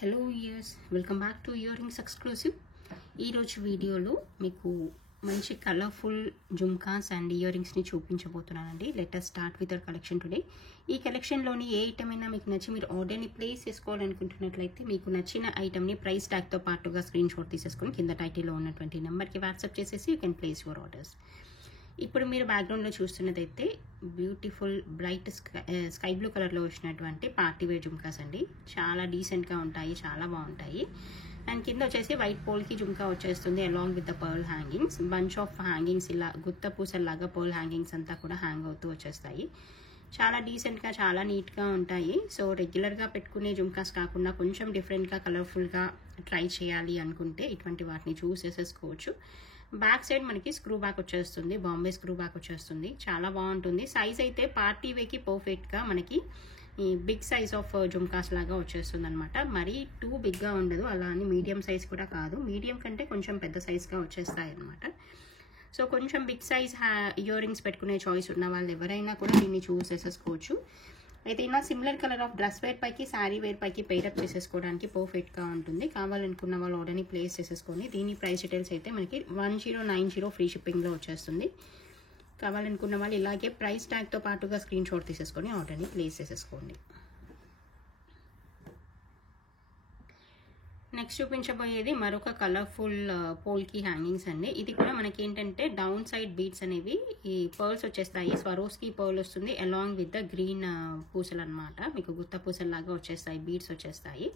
Hello years welcome back to ear rings exclusive. ఈరోజు వీడియోలో మీకు మంచి కలర్ఫుల్ జుమ్కాస్ అండ్ ఇయర్ రింగ్స్ని చూపించబోతున్నానండి. Let us start with our collection today. ఈ కలెక్షన్లోని ఏ ఐటమ్ అయినా మీకు నచ్చి మీరు ఆర్డర్ని ప్లేస్ చేసుకోవాలనుకుంటున్నట్లయితే మీకు నచ్చిన ఐటమ్ని ప్రైస్ ట్యాగ్తో పాటుగా స్క్రీన్ షాట్ తీసేసుకొని కింద టైటిల్లో ఉన్నటువంటి నెంబర్కి వాట్సాప్ చేసేసి you can place your orders. ఇప్పుడు మీరు బ్యాక్గ్రౌండ్లో చూస్తున్నదైతే బ్యూటిఫుల్ బ్రైట్ స్కై బ్లూ కలర్లో వచ్చినటువంటి పార్టీ వేర్ జుమ్కాస్ అండి. చాలా డీసెంట్గా ఉంటాయి, చాలా బాగుంటాయి. అండ్ కింద వచ్చేసి వైట్ పోల్కి జుమ్కా వచ్చేస్తుంది along with the pearl hangings. Bunch of hangings ఇలా గుత్త పూసల్లాగా పర్ల్ హ్యాంగింగ్స్ అంతా కూడా హ్యాంగ్ అవుతూ వచ్చేస్తాయి. చాలా డీసెంట్గా చాలా నీట్గా ఉంటాయి. సో రెగ్యులర్గా పెట్టుకునే జుమ్కాస్ కాకుండా కొంచెం డిఫరెంట్గా కలర్ఫుల్గా ట్రై చేయాలి అనుకుంటే ఇటువంటి వాటిని చూసేసుకోవచ్చు. బ్యాక్ సైడ్ మనకి స్క్రూ బ్యాక్ వచ్చేస్తుంది, బాంబే స్క్రూ బ్యాక్ వచ్చేస్తుంది. చాలా బాగుంటుంది. సైజ్ అయితే పార్టీ వేకి పర్ఫెక్ట్గా మనకి ఈ బిగ్ సైజ్ ఆఫ్ జుమ్కాస్ లాగా వచ్చేస్తుంది అనమాట. మరీ టూ బిగ్గా ఉండదు, అలా అని మీడియం సైజ్ కూడా కాదు, మీడియం కంటే కొంచెం పెద్ద సైజ్గా వచ్చేస్తాయి అనమాట. సో కొంచెం బిగ్ సైజ్ ఇయర్ రింగ్స్ పెట్టుకునే చాయిస్ ఉన్న వాళ్ళు ఎవరైనా కూడా దీన్ని చూస్ చేసేసుకోవచ్చు. అయితే ఇలా similar colour of dress wear పైకి శారీ వేర్ పైకి పేరప్ చేసేసుకోవడానికి పర్ఫెక్ట్గా ఉంటుంది. కావాలనుకున్న వాళ్ళు ఆర్డర్ని ప్లేస్ చేసేసుకొని దీని ప్రైస్ డీటెయిల్స్ అయితే మనకి 1090 ఫ్రీ షిప్పింగ్లో వచ్చేస్తుంది. కావాలనుకున్న వాళ్ళు ఇలాగే ప్రైస్ ట్యాగ్తో పాటుగా స్క్రీన్ షాట్ తీసేసుకొని ఆర్డర్ని ప్లేస్ చేసేసుకోండి. నెక్స్ట్ చూపించబోయేది మరొక కలర్ఫుల్ పోల్కి హ్యాంగింగ్స్ అండి. ఇది కూడా మనకి ఏంటంటే డౌన్ సైడ్ బీడ్స్ అనేవి ఈ పర్ల్స్ వచ్చేస్తాయి. స్వరోస్కి పర్ల్ వస్తుంది అలాంగ్ విత్ ద గ్రీన్ పూసలు అనమాట. మీకు గుత్త పూసల్లాగా వచ్చేస్తాయి, బీడ్స్ వచ్చేస్తాయి.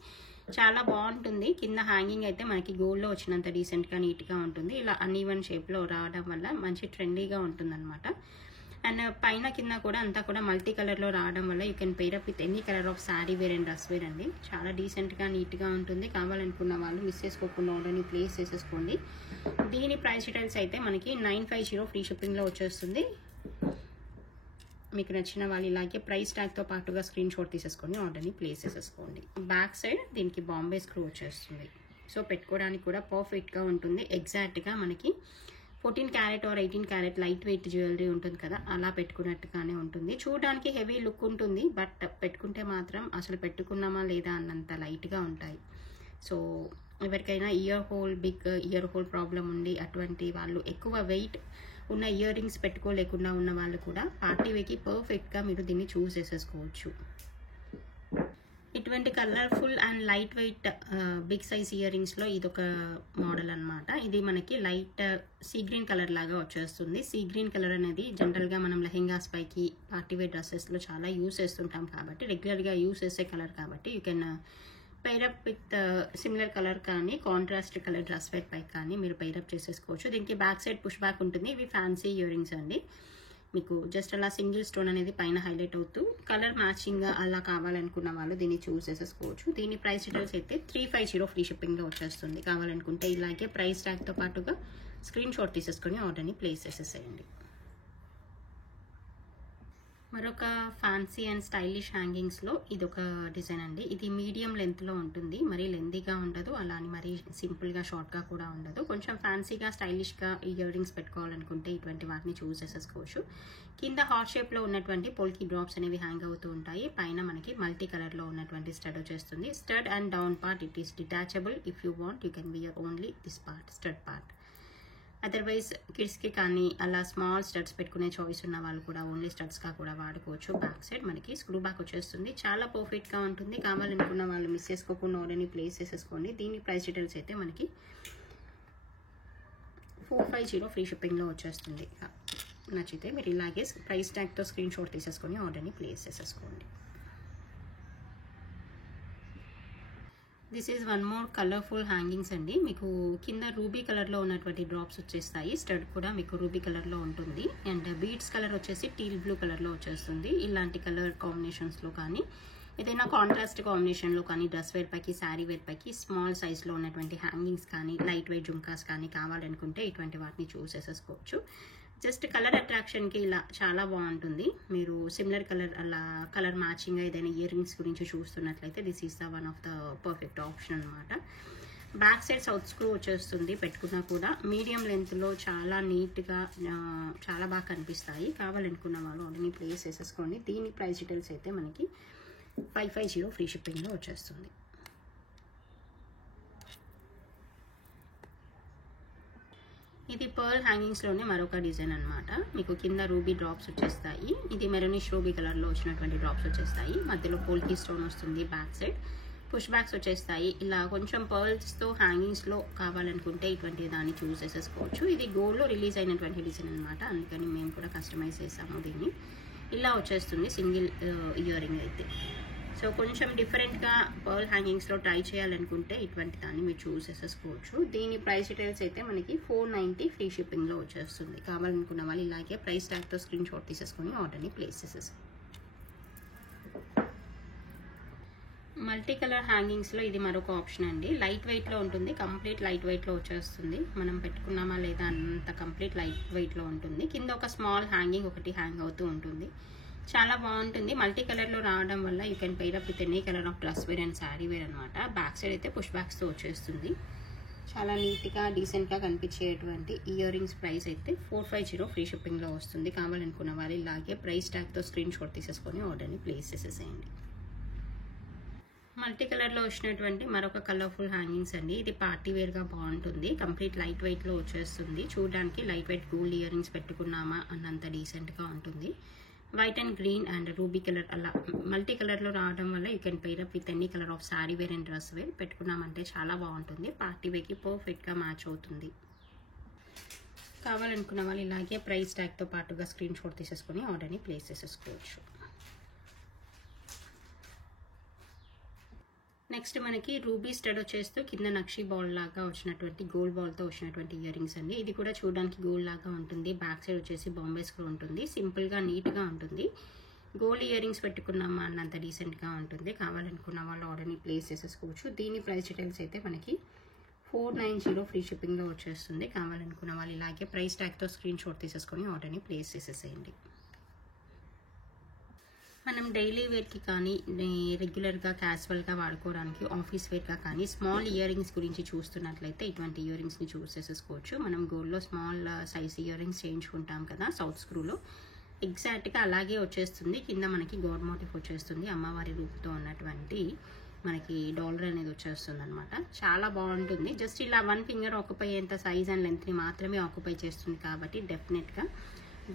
చాలా బాగుంటుంది. కింద హ్యాంగింగ్ అయితే మనకి గోల్డ్లో వచ్చినంత డీసెంట్గా నీట్గా ఉంటుంది. ఇలా అన్ఈవెన్ షేప్లో రావడం వల్ల మంచి ట్రెండీగా ఉంటుంది అనమాట. అండ్ పైన కింద కూడా అంతా కూడా మల్టీ కలర్లో రావడం వల్ల you can pair up with any colour of sari wear and dress wear అండి. చాలా డీసెంట్గా నీట్గా ఉంటుంది. కావాలనుకున్న వాళ్ళు మిస్ చేసుకోకుండా ఆర్డర్ని ప్లేస్ చేసేసుకోండి. దీని ప్రైస్ డీటెయిల్స్ అయితే మనకి 950 ఫ్రీ షిప్పింగ్లో వచ్చేస్తుంది. మీకు నచ్చిన వాళ్ళు ఇలాగే ప్రైస్ ట్యాగ్తో పాటుగా స్క్రీన్ షాట్ తీసేసుకొని ఆర్డర్ని ప్లేస్ చేసేసుకోండి. బ్యాక్ సైడ్ దీనికి బాంబే స్క్రూ వచ్చేస్తుంది. సో పెట్టుకోవడానికి కూడా పర్ఫెక్ట్గా ఉంటుంది. ఎగ్జాక్ట్గా మనకి 14 carat or 18 carat light weight jewellery ఉంటుంది కదా, అలా పెట్టుకున్నట్టుగానే ఉంటుంది. చూడడానికి హెవీ లుక్ ఉంటుంది, బట్ పెట్టుకుంటే మాత్రం అసలు పెట్టుకున్నామా లేదా అన్నంత లైట్గా ఉంటాయి. సో ఎవరికైనా బిగ్ ఇయర్ హోల్ ప్రాబ్లం ఉండి అటువంటి వాళ్ళు ఎక్కువ వెయిట్ ఉన్న ఇయర్ రింగ్స్ పెట్టుకోలేకుండా ఉన్న వాళ్ళు కూడా పార్టీ వేకి పర్ఫెక్ట్గా మీరు దీన్ని చూస్ చేసేసుకోవచ్చు. ఇటువంటి colourful and light weight big size ear రింగ్స్లో ఇదొక మోడల్ అనమాట. ఇది మనకి లైట్ సీ గ్రీన్ కలర్ లాగా వచ్చేస్తుంది. సీ గ్రీన్ కలర్ అనేది జనరల్గా మనం లెహెంగాస్ పైకి పార్టీ వేర్ డ్రెస్సెస్లో చాలా యూస్ చేస్తుంటాం కాబట్టి, రెగ్యులర్గా యూస్ చేసే కలర్ కాబట్టి you can pair up with similar colour కానీ కాంట్రాస్ట్ కలర్ డ్రెస్ వేర్ పైకి కానీ మీరు పేరప్ చేసేసుకోవచ్చు. దీనికి బ్యాక్ సైడ్ పుష్ బ్యాక్ ఉంటుంది. ఇవి ఫ్యాన్సీ ఇయర్ రింగ్స్ అండి. మీకు జస్ట్ అలా సింగిల్ స్టోన్ అనేది పైన హైలైట్ అవుతూ కలర్ మ్యాచింగ్గా అలా కావాలనుకున్న వాళ్ళు దీన్ని చూస్ చేసేసుకోవచ్చు. దీని ప్రైస్ డీటెయిల్స్ అయితే 350 ఫ్రీ షిప్పింగ్లో వచ్చేస్తుంది. కావాలనుకుంటే ఇలాగే ప్రైస్ ట్యాగ్తో పాటుగా స్క్రీన్ షాట్ తీసేసుకొని ఆర్డర్ని ప్లేస్ చేసేసేయండి. మరొక ఫ్యాన్సీ అండ్ స్టైలిష్ హ్యాంగింగ్స్లో ఇదొక డిజైన్ అండి. ఇది మీడియం లెంత్లో ఉంటుంది, మరీ లెంతీగా ఉండదు, అలా అని మరీ సింపుల్గా షార్ట్గా కూడా ఉండదు. కొంచెం ఫ్యాన్సీగా స్టైలిష్గా ఇయర్ రింగ్స్ పెట్టుకోవాలనుకుంటే ఇటువంటి వాటిని చూస్ చేసేసుకోవచ్చు. కింద హార్ట్ షేప్లో ఉన్నటువంటి పోల్కి డ్రాప్స్ అనేవి హ్యాంగ్ అవుతూ ఉంటాయి. పైన మనకి మల్టీ కలర్లో ఉన్నటువంటి స్టడ్ వచ్చేస్తుంది. Stud and down part it is detachable. If you want you can wear only this part, stud part. Otherwise కిడ్స్కి కానీ అలా స్మాల్ స్టడ్స్ పెట్టుకునే చాయిస్ ఉన్న వాళ్ళు కూడా ఓన్లీ స్టడ్స్గా కూడా వాడుకోవచ్చు. బ్యాక్ సైడ్ మనకి స్క్రూ బ్యాక్ వచ్చేస్తుంది. చాలా పర్ఫెక్ట్గా ఉంటుంది. కావాలనుకున్న వాళ్ళు మిస్ చేసుకోకుండా ఆర్డర్ని ప్లేస్ చేసేసుకోండి. దీని ప్రైస్ డీటెయిల్స్ అయితే మనకి 450 ఫ్రీ షిప్పింగ్లో వచ్చేస్తుంది. నచ్చితే మీరు ఇలాగే ప్రైస్ ట్యాగ్తో స్క్రీన్ షాట్ తీసేసుకొని ఆర్డర్ని ప్లేస్ చేసేసుకోండి. This is one more colourful hangings అండి. మీకు కింద రూబీ కలర్లో ఉన్నటువంటి డ్రాప్స్ వచ్చేస్తాయి. స్టడ్ కూడా మీకు రూబీ కలర్లో ఉంటుంది. అండ్ బీడ్స్ కలర్ వచ్చేసి టీల్ బ్లూ కలర్లో వచ్చేస్తుంది. ఇలాంటి కలర్ కాంబినేషన్స్లో కానీ ఏదైనా కాంట్రాస్ట్ కాంబినేషన్లో కానీ డ్రెస్ వేర్ పైకి శారీ వేర్ పైకి స్మాల్ సైజ్లో ఉన్నటువంటి హ్యాంగింగ్స్ కానీ లైట్ వెయిట్ జుమ్కాస్ కానీ కావాలనుకుంటే ఇటువంటి వాటిని చూస్ చేసేసుకోవచ్చు. జస్ట్ కలర్ అట్రాక్షన్కి ఇలా చాలా బాగుంటుంది. మీరు సిమిలర్ కలర్ అలా కలర్ మ్యాచింగ్గా ఏదైనా ఇయర్ రింగ్స్ గురించి చూస్తున్నట్లయితే this is the one of the perfect option అనమాట. బ్యాక్ సైడ్ సౌత్ స్క్రూ వచ్చేస్తుంది. పెట్టుకున్నా కూడా మీడియం లెంత్లో చాలా నీట్గా చాలా బాగా కనిపిస్తాయి. కావాలనుకున్న వాళ్ళు ఆర్డర్ని ప్లేస్ చేసేసుకోండి. దీని ప్రైస్ డీటెయిల్స్ అయితే మనకి 550 ఫ్రీ షిప్పింగ్లో వచ్చేస్తుంది. ఇది పర్ల్ హ్యాంగింగ్స్లోనే మరొక డిజైన్ అనమాట. మీకు కింద రూబీ డ్రాప్స్ వచ్చేస్తాయి. ఇది మెరూనిష్ రూబీ కలర్లో వచ్చినటువంటి డ్రాప్స్ వచ్చేస్తాయి. మధ్యలో పోల్కీ స్టోన్ వస్తుంది. బ్యాక్ సైడ్ పుష్ బ్యాక్స్ వచ్చేస్తాయి. ఇలా కొంచెం పర్ల్స్తో హ్యాంగింగ్స్లో కావాలనుకుంటే ఇటువంటి దాన్ని చూస్ చేసేసుకోవచ్చు. ఇది గోల్డ్లో రిలీజ్ అయినటువంటి డిజైన్ అనమాట. అందుకని మేము కూడా కస్టమైజ్ చేసాము దీన్ని. ఇలా వచ్చేస్తుంది సింగిల్ ఇయర్ రింగ్ అయితే. సో కొంచెం డిఫరెంట్గా పర్ల్ హ్యాంగింగ్స్లో ట్రై చేయాలనుకుంటే ఇటువంటి దాన్ని మీరు చూస్ చేసేసుకోవచ్చు. దీని ప్రైస్ డీటెయిల్స్ అయితే మనకి 490 ఫ్రీ షిప్పింగ్లో వచ్చేస్తుంది. కావాలనుకున్న వాళ్ళు ఇలాగే ప్రైస్ ట్యాగ్తో స్క్రీన్ షాట్ తీసేసుకొని ఆర్డర్ని ప్లేస్ చేసేసుకోండి. మల్టీ కలర్ హ్యాంగింగ్స్లో ఇది మరొక ఆప్షన్ అండి. లైట్ వెయిట్లో ఉంటుంది. కంప్లీట్ లైట్ వెయిట్లో వచ్చేస్తుంది. మనం పెట్టుకున్నామా లేదా అంత కంప్లీట్ లైట్ వెయిట్లో ఉంటుంది. కింద ఒక స్మాల్ హ్యాంగింగ్ ఒకటి హ్యాంగ్ అవుతూ ఉంటుంది. చాలా బాగుంటుంది. మల్టీ కలర్లో రావడం వల్ల you can pair up with any colour of dress wear and sari wear అనమాట. బ్యాక్ సైడ్ అయితే పుష్ బ్యాక్స్తో వచ్చేస్తుంది. చాలా నీట్గా డీసెంట్గా కనిపించేటువంటి ఇయర్ రింగ్స్ ప్రైస్ అయితే 450 ఫ్రీ షిప్పింగ్లో వస్తుంది. కావాలనుకున్న వాళ్ళు ఇలాగే ప్రైస్ ట్యాగ్తో స్క్రీన్ షాట్ తీసేసుకొని ఆర్డర్ని ప్లేస్ చేసేసేయండి. మల్టీ కలర్లో వచ్చినటువంటి మరొక కలర్ఫుల్ హ్యాంగింగ్స్ అండి. ఇది పార్టీ వేర్గా బాగుంటుంది. కంప్లీట్ లైట్ వెయిట్లో వచ్చేస్తుంది. చూడడానికి light weight gold ear rings పెట్టుకున్నామా అన్నంత డీసెంట్గా ఉంటుంది. White and green and ruby colour అలా మల్టీ కలర్లో రావడం వల్ల you can pair up with any colour of sari wear and dress wear పెట్టుకున్నామంటే చాలా బాగుంటుంది. పార్టీ వేర్కి పర్ఫెక్ట్గా మ్యాచ్ అవుతుంది. కావాలనుకున్న వాళ్ళు ఇలాగే ప్రైస్ ట్యాగ్తో పాటుగా స్క్రీన్ షాట్ తీసేసుకొని ఆర్డర్ని ప్లేస్ చేసేసుకోవచ్చు. నెక్స్ట్ మనకి రూబీ స్టడ్ వచ్చేస్తూ కింద నక్షి బాల్ లాగా వచ్చినటువంటి గోల్డ్ బాల్తో వచ్చినటువంటి ఇయర్ రింగ్స్ అండి. ఇది కూడా చూడడానికి గోల్డ్ లాగా ఉంటుంది. బ్యాక్ సైడ్ వచ్చేసి బాంబే స్క్రూ ఉంటుంది. సింపుల్గా నీట్గా ఉంటుంది. గోల్డ్ ఇయర్ రింగ్స్ పెట్టుకున్నామా అన్నంత డీసెంట్గా ఉంటుంది. కావాలనుకున్న వాళ్ళు ఆర్డర్ని ప్లేస్ చేసేసుకోవచ్చు. దీని ప్రైస్ డీటెయిల్స్ అయితే మనకి 490 ఫ్రీ షిప్పింగ్లో వచ్చేస్తుంది. కావాలనుకున్న వాళ్ళు ఇలాగే ప్రైస్ ట్యాగ్తో స్క్రీన్ షాట్ తీసేసుకొని ఆర్డర్ని ప్లేస్ చేసేసేయండి. మనం డైలీ వేర్కి కానీ రెగ్యులర్గా క్యాజువల్గా వాడుకోవడానికి ఆఫీస్ వేర్గా కానీ స్మాల్ ఇయర్ రింగ్స్ గురించి చూస్తున్నట్లయితే ఇటువంటి ఇయర్ రింగ్స్ని చూస్ చేసేసుకోవచ్చు. మనం గోల్డ్లో స్మాల్ సైజ్ ఇయర్ రింగ్స్ చేయించుకుంటాం కదా సౌత్ స్క్రూలో, ఎగ్జాక్ట్గా అలాగే వచ్చేస్తుంది. కింద మనకి గాడ్ మోటివ్ వచ్చేస్తుంది. అమ్మవారి రూపుతో ఉన్నటువంటి మనకి డాలర్ అనేది వచ్చేస్తుంది అనమాట. చాలా బాగుంటుంది. జస్ట్ ఇలా 1 ఫింగర్ ఆక్యుపై అయ్యేంత సైజ్ అండ్ లెంత్ని మాత్రమే ఆక్యుపై చేస్తుంది కాబట్టి డెఫినెట్గా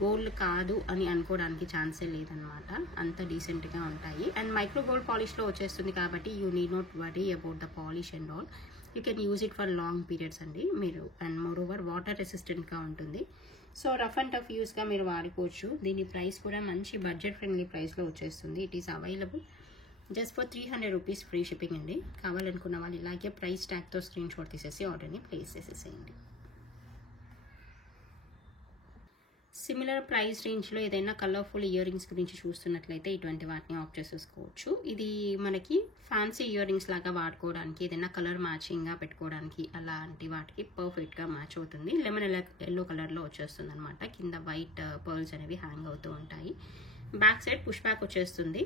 గోల్డ్ కాదు అని అనుకోవడానికి ఛాన్సే లేదనమాట. అంత డీసెంట్గా ఉంటాయి. అండ్ మైక్రో గోల్డ్ పాలిష్లో వచ్చేస్తుంది కాబట్టి you need not worry about the polish and all. You can use it for long periods అండి మీరు. అండ్ మోర్ ఓవర్ వాటర్ రెసిస్టెంట్గా ఉంటుంది. సో రఫ్ అండ్ టఫ్ యూస్గా మీరు వాడుకోవచ్చు. దీని ప్రైస్ కూడా మంచి బడ్జెట్ ఫ్రెండ్లీ ప్రైస్లో వచ్చేస్తుంది. It is available just for 300 rupees free shipping అండి. కావాలనుకున్న వాళ్ళు ఇలాగే ప్రైస్ ట్యాగ్తో స్క్రీన్ షాట్ తీసేసి ఆర్డర్ని ప్లేస్ చేసేసేయండి. సిమిలర్ ప్రైస్ రేంజ్లో ఏదైనా కలర్ఫుల్ ఇయర్ రింగ్స్ గురించి చూస్తున్నట్లయితే ఇటువంటి వాటిని ఆప్ట్ చేసేసుకోవచ్చు. ఇది మనకి ఫ్యాన్సీ ఇయర్ రింగ్స్ లాగా వాడుకోవడానికి ఏదైనా కలర్ మ్యాచింగ్గా పెట్టుకోవడానికి అలాంటి వాటికి పర్ఫెక్ట్గా మ్యాచ్ అవుతుంది. లెమన్ ఎల్లో కలర్లో వచ్చేస్తుంది అనమాట. కింద వైట్ పర్ల్స్ అనేవి హ్యాంగ్ అవుతూ ఉంటాయి. బ్యాక్ సైడ్ పుష్ బ్యాక్ వచ్చేస్తుంది.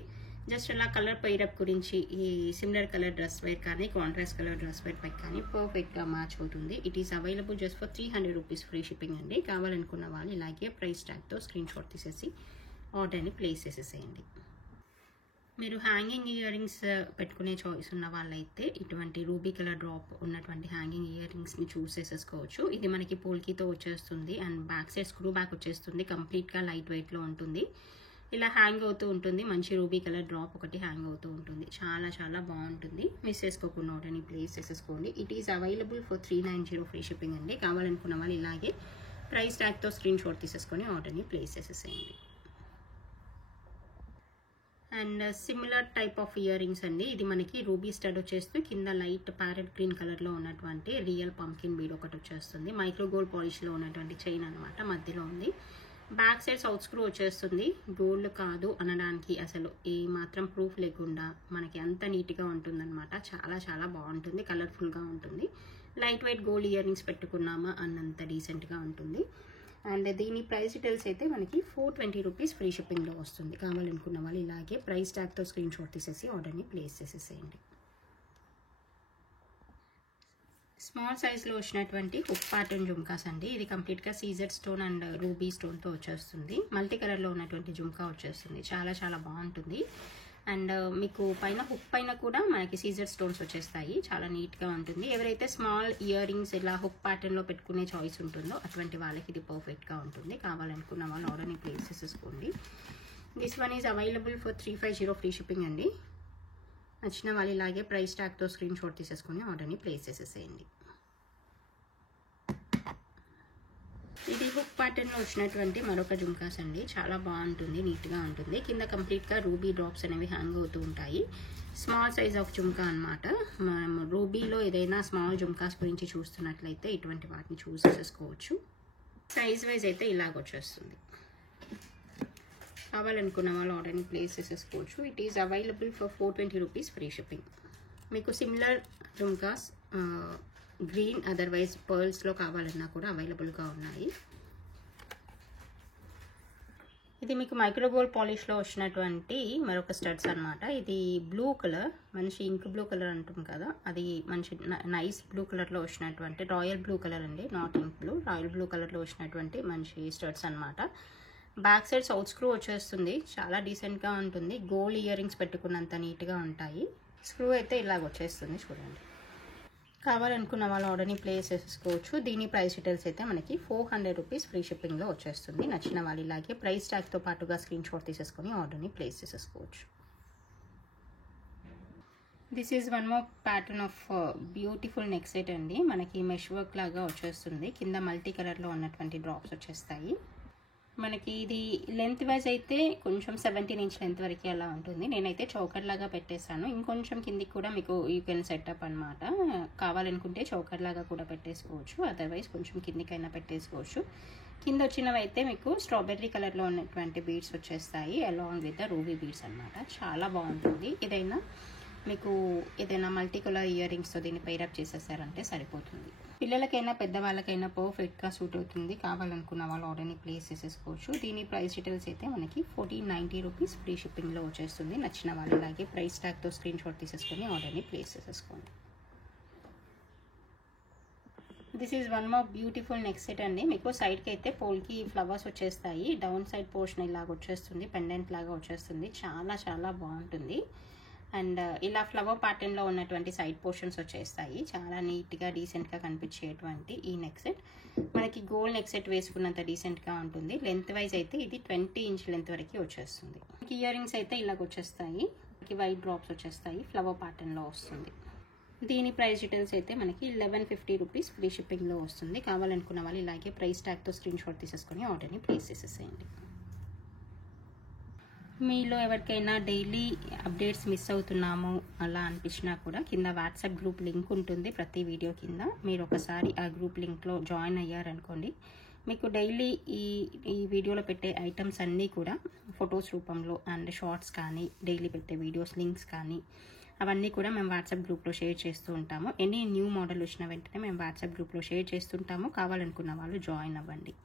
జస్ట్ అలా కలర్ పైరప్ గురించి ఈ సిమిలర్ కలర్ డ్రెస్ వేర్ కానీ కాంట్రాస్ట్ కలర్ డ్రెస్ వేర్ పై కానీ పర్ఫెక్ట్గా మ్యాచ్ అవుతుంది. It is available just for 300 rupees free shipping అండి. కావాలనుకున్న వాళ్ళు ఇలాగే ప్రైస్ ట్యాగ్తో స్క్రీన్ షాట్ తీసేసి ఆర్డర్ని ప్లేస్ చేసేసేయండి. మీరు హ్యాంగింగ్ ఇయర్ రింగ్స్ పెట్టుకునే చాయిస్ ఉన్న వాళ్ళైతే ఇటువంటి రూబీ కలర్ డ్రాప్ ఉన్నటువంటి హ్యాంగింగ్ ఇయర్ రింగ్స్ని చూస్ చేసేసుకోవచ్చు. ఇది మనకి పోల్కీతో వచ్చేస్తుంది and back side screw back వచ్చేస్తుంది. కంప్లీట్గా లైట్ వెయిట్లో ఉంటుంది. ఇలా హ్యాంగ్ అవుతూ ఉంటుంది. మంచి రూబీ కలర్ డ్రాప్ ఒకటి హ్యాంగ్ అవుతూ ఉంటుంది. చాలా చాలా బాగుంటుంది. మిస్ చేసుకోకుండా ఆర్డర్ని ప్లేస్ చేసేసుకోండి. It is available for 390 free shipping అండి. కావాలనుకున్న వాళ్ళు ఇలాగే ప్రైస్ ట్యాగ్తో స్క్రీన్ షాట్ తీసేసుకొని ఆర్డర్ని ప్లేస్ చేసేసేయండి. And similar type of ear rings అండి. ఇది మనకి రూబీ స్టడ్ వచ్చేస్తూ కింద లైట్ ప్యారెట్ గ్రీన్ కలర్లో ఉన్నటువంటి రియల్ పంకిన్ బీడ్ ఒకటి వచ్చేస్తుంది. మైక్రో గోల్డ్ పాలిష్లో ఉన్నటువంటి చైన్ అనమాట. మధ్యలో ఉంది. బ్యాక్ సైడ్ సౌత్ స్క్రూ వచ్చేస్తుంది. గోల్డ్ కాదు అనడానికి అసలు ఏ మాత్రం ప్రూఫ్ లేకుండా మనకి అంత నీట్గా ఉంటుందన్నమాట. చాలా చాలా బాగుంటుంది. కలర్ఫుల్గా ఉంటుంది. Light weight gold ear rings పెట్టుకున్నామా అన్నంత డీసెంట్గా ఉంటుంది. అండ్ దీని ప్రైస్ డీటెయిల్స్ అయితే మనకి 420 రూపీస్ ఫ్రీ షిప్పింగ్లో వస్తుంది. కావాలనుకున్న వాళ్ళు ఇలాగే ప్రైస్ ట్యాగ్తో స్క్రీన్ షాట్ తీసేసి ఆర్డర్ని ప్లేస్ చేసేసేయండి. స్మాల్ సైజ్లో వచ్చినటువంటి హుక్ ప్యాటర్న్ జుమ్కాస్ అండి. ఇది కంప్లీట్గా సీజర్ స్టోన్ అండ్ రూబీ స్టోన్తో వచ్చేస్తుంది. మల్టీ కలర్లో ఉన్నటువంటి జుమ్కా వచ్చేస్తుంది. చాలా చాలా బాగుంటుంది. అండ్ మీకు పైన హుక్ పైన కూడా మనకి సీజర్ స్టోన్స్ వచ్చేస్తాయి. చాలా నీట్గా ఉంటుంది. ఎవరైతే స్మాల్ ఇయర్ రింగ్స్ ఇలా హుక్ ప్యాటర్న్లో పెట్టుకునే చాయిస్ ఉంటుందో అటువంటి వాళ్ళకి ఇది పర్ఫెక్ట్గా ఉంటుంది. కావాలనుకున్న వాళ్ళు ఆర్డర్ని ప్లేస్ చేసేసుకోండి. This one is available for 350 free shipping అండి. నచ్చిన వాళ్ళు ఇలాగే ప్రైస్ ట్యాగ్తో స్క్రీన్ షాట్ తీసేసుకొని ఆర్డర్ని ప్లేస్ చేసేసేయండి. ఇది హుక్ ప్యాటర్న్లో వచ్చినటువంటి మరొక జుమ్కాస్ అండి. చాలా బాగుంటుంది, నీట్గా ఉంటుంది. కింద కంప్లీట్గా రూబీ డ్రాప్స్ అనేవి హ్యాంగ్ అవుతూ ఉంటాయి. స్మాల్ సైజ్ ఆఫ్ జుమ్కా అనమాట. మనం రూబీలో ఏదైనా స్మాల్ జుమ్కాస్ గురించి చూస్తున్నట్లయితే ఇటువంటి వాటిని చూస్ చేసేసుకోవచ్చు. సైజ్ వైజ్ అయితే ఇలాగ వచ్చేస్తుంది. కావాలనుకున్న వాళ్ళు ఆర్డర్ని ప్లేస్ చేసేసుకోవచ్చు. It is available for 420 rupees free shipping. మీకు సిమిలర్ జుమ్కాస్ గ్రీన్ అదర్వైజ్ పర్ల్స్లో కావాలన్నా కూడా అవైలబుల్గా ఉన్నాయి. ఇది మీకు మైక్రోగోల్డ్ పాలిష్లో వచ్చినటువంటి మరొక స్టడ్స్ అనమాట. ఇది బ్లూ కలర్, మంచి ఇంక్ బ్లూ కలర్ అంటాం కదా, అది మంచి నైస్ బ్లూ కలర్లో వచ్చినటువంటి రాయల్ బ్లూ కలర్ అండి, not ink blue, royal blue కలర్లో వచ్చినటువంటి మంచి స్టడ్స్ అనమాట. బ్యాక్ సైడ్ సౌత్ స్క్రూ వచ్చేస్తుంది. చాలా డీసెంట్గా ఉంటుంది. గోల్డ్ ఇయర్ రింగ్స్ పెట్టుకున్నంత నీట్గా ఉంటాయి. స్క్రూ అయితే ఇలాగ వచ్చేస్తుంది చూడండి. కావాలనుకున్న వాళ్ళు ఆర్డర్ని ప్లేస్ చేసుకోవచ్చు. దీని ప్రైస్ డీటెయిల్స్ అయితే మనకి 400 రూపీస్ ఫ్రీ షిప్పింగ్లో వచ్చేస్తుంది. నచ్చిన వాళ్ళు ఇలాగే ప్రైస్ ట్యాగ్తో పాటుగా స్క్రీన్ షాట్ తీసేసుకొని ఆర్డర్ని ప్లేస్ చేసేసుకోవచ్చు. This is one more pattern of beautiful neck set అండి. మనకి మెష్ వర్క్ లాగా వచ్చేస్తుంది. కింద మల్టీ కలర్లో ఉన్నటువంటి డ్రాప్స్ వచ్చేస్తాయి. మనకి ఇది లెంత్ వైజ్ అయితే కొంచెం 17 ఇంచ్ లెంత్ వరకు అలా ఉంటుంది. నేనైతే చౌకర్ లాగా పెట్టేశాను. ఇంకొంచెం కిందికి కూడా మీకు యూ కెన్ సెటప్ అనమాట. కావాలనుకుంటే చౌకర్ లాగా కూడా పెట్టేసుకోవచ్చు, అదర్వైజ్ కొంచెం కిందికైనా పెట్టేసుకోవచ్చు. కింద వచ్చినవి అయితే మీకు స్ట్రాబెర్రీ కలర్లో ఉన్నటువంటి బీడ్స్ వచ్చేస్తాయి along with the ruby beads అనమాట. చాలా బాగుంటుంది. మీకు ఏదైనా మల్టీ కలర్ ఇయర్ రింగ్స్తో దీన్ని పైరప్ చేసేసారంటే సరిపోతుంది. పిల్లలకైనా పెద్దవాళ్ళకైనా పర్ఫెక్ట్గా సూట్ అవుతుంది. కావాలనుకున్న వాళ్ళు ఆర్డర్ని ప్లేస్ చేసేసుకోవచ్చు. దీని ప్రైస్ డీటెయిల్స్ అయితే మనకి 1490 రూపీస్ ఫ్రీ షిప్పింగ్లో వచ్చేస్తుంది. నచ్చిన వాళ్ళు ఇలాగే ప్రైస్ ట్యాగ్తో స్క్రీన్ షాట్ తీసేసుకొని ఆర్డర్ని ప్లేస్ చేసేసుకోండి. This is one more beautiful neck set అండి. మీకు సైడ్కి అయితే పోల్కి ఫ్లవర్స్ వచ్చేస్తాయి. డౌన్ సైడ్ పోర్షన్ ఇలాగ వచ్చేస్తుంది, పెండెంట్ లాగా వచ్చేస్తుంది. చాలా చాలా బాగుంటుంది. అండ్ ఇలా ఫ్లవర్ ప్యాటర్న్లో ఉన్నటువంటి సైడ్ పోర్షన్స్ వచ్చేస్తాయి. చాలా నీట్గా డీసెంట్గా కనిపించేటువంటి ఈ నెక్ సెట్ మనకి గోల్డ్ నెక్ సెట్ వేసుకున్నంత డీసెంట్గా ఉంటుంది. లెంత్ వైజ్ అయితే ఇది 20 ఇంచ్ లెంత్ వరకు వచ్చేస్తుంది. ఇయర్ రింగ్స్ అయితే ఇలాగ వచ్చేస్తాయి. వైట్ డ్రాప్స్ వచ్చేస్తాయి. ఫ్లవర్ ప్యాటర్న్లో వస్తుంది. దీని ప్రైస్ డీటెయిల్స్ అయితే మనకి 1150 రూపీస్ ఫ్రీ షిప్పింగ్లో వస్తుంది. కావాలనుకున్న వాళ్ళు ఇలాగే ప్రైస్ ట్యాగ్తో స్క్రీన్ షాట్ తీసేసుకొని ఆర్డర్ని ప్లేస్ చేసేసేయండి. మీలో ఎవరికైనా డైలీ అప్డేట్స్ మిస్ అవుతున్నాము అలా అనిపించినా కూడా కింద వాట్సాప్ గ్రూప్ లింక్ ఉంటుంది ప్రతి వీడియో కింద. మీరు ఒకసారి ఆ గ్రూప్ లింక్లో జాయిన్ అయ్యారనుకోండి, మీకు డైలీ ఈ వీడియోలో పెట్టే ఐటమ్స్ అన్నీ కూడా ఫొటోస్ రూపంలో అండ్ షార్ట్స్ కానీ డైలీ పెట్టే వీడియోస్ లింక్స్ కానీ అవన్నీ కూడా మేము వాట్సాప్ గ్రూప్లో షేర్ చేస్తూ ఉంటాము. ఎనీ న్యూ మోడల్ వచ్చిన వెంటనే మేము వాట్సాప్ గ్రూప్లో షేర్ చేస్తుంటాము. కావాలనుకున్న వాళ్ళు జాయిన్ అవ్వండి.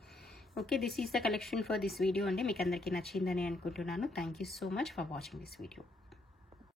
Okay, this is the collection for this video అండి. మీకు అందరికీ నచ్చిందని అనుకుంటున్నాను. Thank you so much for watching this video.